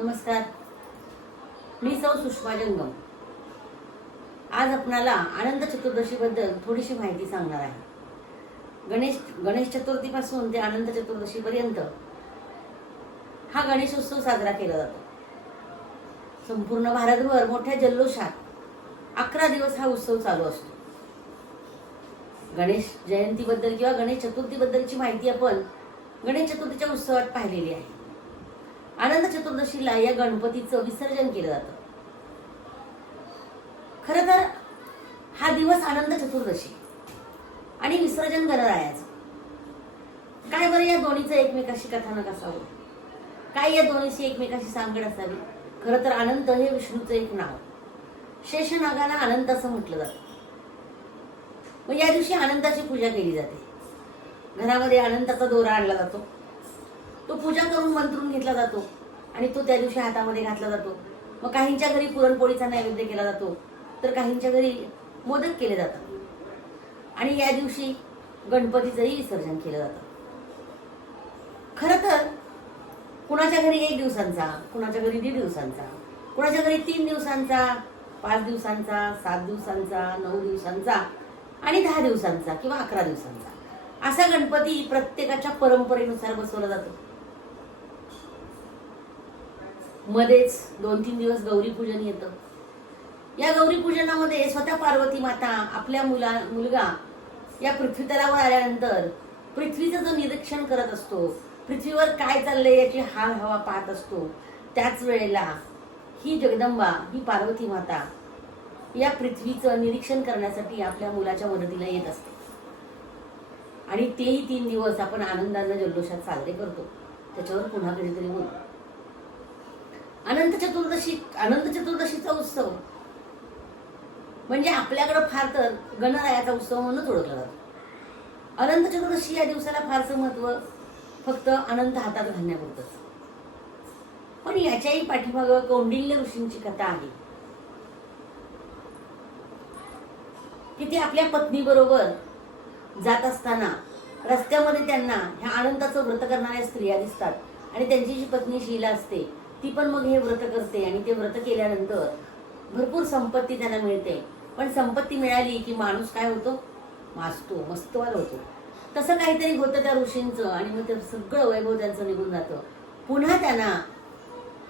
नमस्कार, मी सौ सुषमा जंगम. आज आपणाला आनंद चतुर्दशीबद्दल थोडीशी माहिती सांगणार आहे. गणेश चतुर्थीपासून ते अनंत चतुर्दशीपर्यंत हा गणेशोत्सव साजरा केला जातो. संपूर्ण भारतभर मोठ्या जल्लोषात 11 दिवस हा उत्सव चालू असतो. गणेश जयंतीबद्दल किंवा गणेश चतुर्थीबद्दलची माहिती आपण गणेश चतुर्थीच्या उत्सवात पाहिलेली आहे. आनंद चतुर्दशीला या गणपतीचं विसर्जन केलं जातं. खरं तर हा दिवस आनंद चतुर्दशी आणि विसर्जन गणरायाचं. काय बरं या दोन्हीचं एकमेकाशी कथानक असावं? काय या दोन्हीची एकमेकाशी सांगड असावी? खरं तर अनंत हे विष्णूचं एक नाव. शेषनागाला अनंत असं म्हटलं जातं. मग या दिवशी अनंताची पूजा केली जाते. घरामध्ये अनंताचा दोरा आणला जातो. तो पूजा करून मंत्रून घेतला जातो आणि तो त्या दिवशी हातामध्ये घातला जातो. मग काहींच्या घरी पुरणपोळीचा नैवेद्य केला जातो, तर काहींच्या घरी मोदक केले जातात आणि या दिवशी गणपतीचंही विसर्जन केलं जातं. खरं तर कुणाच्या घरी 1 दिवसांचा, कुणाच्या घरी 1.5 दिवसांचा, कुणाच्या घरी 3 दिवसांचा, 5 दिवसांचा, 7 दिवसांचा, 9 दिवसांचा आणि 10 दिवसांचा किंवा 11 दिवसांचा असा गणपती प्रत्येकाच्या परंपरेनुसार बसवला जातो. मध्येच 2-3 दिवस गौरी पूजन येतं. या गौरी पूजनामध्ये स्वतः पार्वती माता आपल्या मुलगा या पृथ्वी तलावर आल्यानंतर पृथ्वीचं जो निरीक्षण करत असतो, पृथ्वीवर काय चाललंय याची हाल हवा पाहत असतो, त्याच वेळेला ही जगदंबा, ही पार्वती माता या पृथ्वीचं निरीक्षण करण्यासाठी आपल्या मुलाच्या मदतीला येत असते. आणि तेही 3 दिवस आपण आनंदाने जल्लोषात साजरे करतो. त्याच्यावर पुन्हा कधीतरी बोलू. अनंत चतुर्दशीचा उत्सव म्हणजे आपल्याकडे फार तर गणरायाचा उत्सव म्हणूनच ओळखला जातो. अनंत चतुर्दशी या दिवसाला फारसं महत्व फक्त अनंत हातात घालण्यापुरतंच. पण याच्याही पाठीमागं कौंडिल्य ऋषींची कथा आहे की ते आपल्या पत्नीबरोबर जात असताना रस्त्यामध्ये त्यांना ह्या अनंताचं व्रत करणाऱ्या स्त्रिया दिसतात आणि त्यांची जी पत्नी शीला असते ती पण मग हे व्रत करते आणि ते व्रत केल्यानंतर भरपूर संपत्ती त्यांना मिळते. पण संपत्ती मिळाली की माणूस काय होतो? माजतो, मस्तवाल होतो. तसं काहीतरी होतं त्या ऋषींचं आणि मग ते सगळं वैभव त्यांचं निघून जातं. पुन्हा त्यांना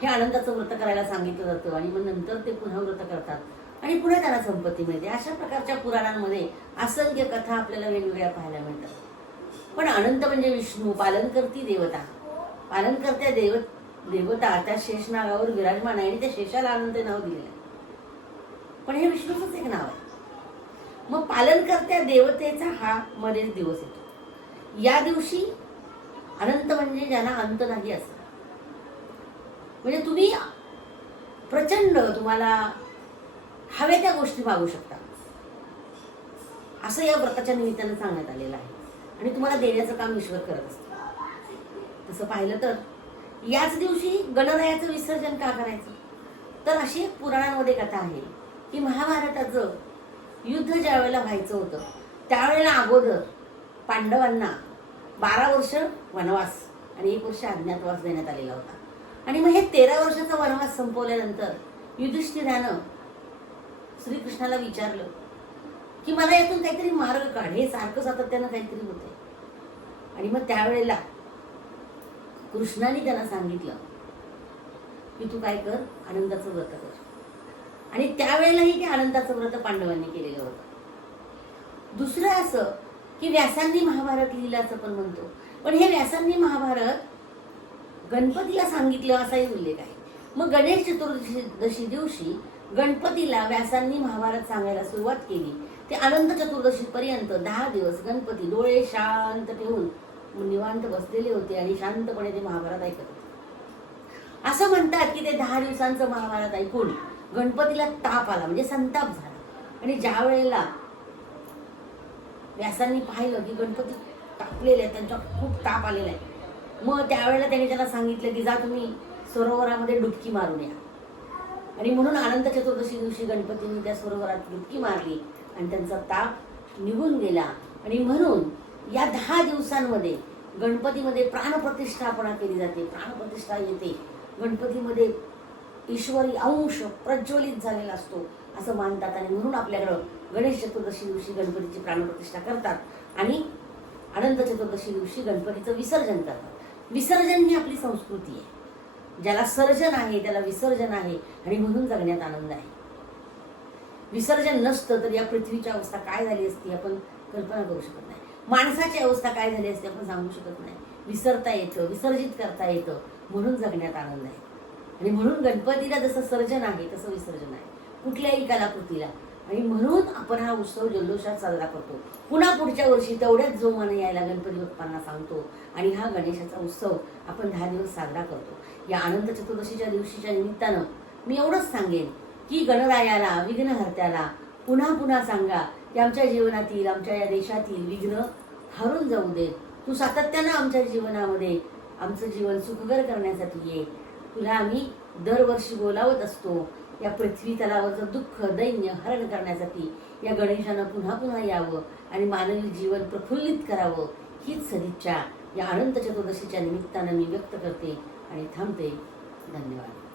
हे अनंताचं व्रत करायला सांगितलं जातं आणि मग नंतर ते पुन्हा व्रत करतात आणि पुन्हा त्यांना संपत्ती मिळते. अशा प्रकारच्या पुराणांमध्ये असंख्य कथा आपल्याला वेगवेगळ्या पाहायला मिळतात. पण अनंत म्हणजे विष्णू, पालनकर्ती देवता. पालनकर्त्या देवता त्या शेषनागावर विराजमान आहे आणि त्या शेषाला अनंत नाव दिलेलं आहे. पण हे विष्णूचंच एक नाव आहे. मग पालनकर्त्या देवतेचा हा मध्येच दिवस येतो. या दिवशी अनंत म्हणजे ज्यांना अंत नाही असं. म्हणजे तुम्ही प्रचंड तुम्हाला हव्या त्या गोष्टी मागू शकता असं या व्रताच्या निमित्तानं सांगण्यात आलेलं आहे. आणि तुम्हाला देण्याचं काम ईश्वर करत असतो. तसं पाहिलं तर याच दिवशी गणरायाचं विसर्जन का करायचं? तर अशी एक पुराणांमध्ये कथा आहे की महाभारताचं युद्ध ज्या वेळेला व्हायचं होतं त्यावेळेला अगोदर पांडवांना 12 वर्ष वनवास आणि 1 वर्ष अज्ञातवास देण्यात आलेला होता. आणि मग हे 13 वर्षाचा वनवास संपवल्यानंतर युधिष्ठिरानं श्रीकृष्णाला विचारलं की मला यातून काहीतरी मार्ग काढ, हे सारखं सातत्यानं काहीतरी होते. आणि मग त्यावेळेला कृष्णाने त्यांना सांगितलं की तू काय कर, आनंदाचं व्रत कर. आणि त्यावेळेलाही ते आनंदाचं व्रत पांडवांनी केलेलं होतं. दुसरं असं की व्यासांनी महाभारत लिहिलं असं पण म्हणतो. पण हे व्यासांनी महाभारत गणपतीला सांगितलं असाही उल्लेख आहे. मग गणेश चतुर्दशी दिवशी गणपतीला व्यासांनी महाभारत सांगायला सुरुवात केली. ते अनंत चतुर्दशी पर्यंत 10 दिवस गणपती डोळे शांत ठेवून निवांत बसलेले होते आणि शांतपणे ते महाभारत ऐकत होते. असं म्हणतात की ते 10 दिवसांचं महाभारत ऐकून गणपतीला ताप आला, म्हणजे संताप झाला. आणि ज्या वेळेला व्यासांनी पाहिलं की गणपती तापलेले आहेत, त्यांचा खूप ताप आलेला आहे, मग त्यावेळेला त्यांनी त्याला सांगितलं की जा तुम्ही सरोवरामध्ये डुबकी मारून या. आणि म्हणून अनंत चतुर्दशी दिवशी गणपतींनी त्या सरोवरात डुबकी मारली आणि त्यांचा ताप निघून गेला. आणि म्हणून या 10 दिवसांमध्ये गणपतीमध्ये प्राणप्रतिष्ठापना केली जाते. प्राणप्रतिष्ठा येते गणपतीमध्ये ईश्वरी अंश प्रज्वलित झालेला असतो असं मानतात. आणि म्हणून आपल्याकडं गणेश चतुर्दशी दिवशी गणपतीची प्राणप्रतिष्ठा करतात आणि अनंत चतुर्दशी दिवशी गणपतीचं विसर्जन करतात. विसर्जन ही आपली संस्कृती आहे. ज्याला सर्जन आहे त्याला विसर्जन आहे आणि म्हणून जगण्यात आनंद आहे. विसर्जन नसतं तर या पृथ्वीची अवस्था काय झाली असती आपण कल्पना करू शकत नाही. माणसाची अवस्था काय झाली असते आपण सांगू शकत नाही. विसरता येतं, विसर्जित करता येतं, म्हणून जगण्यात आनंद आहे. आणि म्हणून गणपतीला जसं सर्जन आहे तसं विसर्जन आहे कुठल्याही कलाकृतीला. आणि म्हणून आपण हा उत्सव जल्लोषात साजरा करतो. पुन्हा पुढच्या वर्षी तेवढ्याच जोमाने यायला गणपती बाप्पांना सांगतो आणि हा गणेशाचा उत्सव आपण 10 दिवस साजरा करतो. या अनंत चतुर्दशीच्या दिवशीच्या निमित्तानं मी एवढंच सांगेन की गणरायाला, विघ्नहर्त्याला पुन्हा पुन्हा सांगा की आमच्या जीवनातील, आमच्या या देशातील विघ्न हरून जाऊ दे. तू सातत्यानं आमच्या जीवनामध्ये आमचं जीवन सुखकर करण्यासाठी ये. तुला आम्ही दरवर्षी बोलावत असतो. या पृथ्वी तलावरचं दुःख दैन्य हरण करण्यासाठी या गणेशानं पुन्हा पुन्हा यावं आणि मानवी जीवन प्रफुल्लित करावं, हीच सदिच्छा या अनंत चतुर्दशीच्या निमित्तानं मी व्यक्त करते आणि थांबते. धन्यवाद.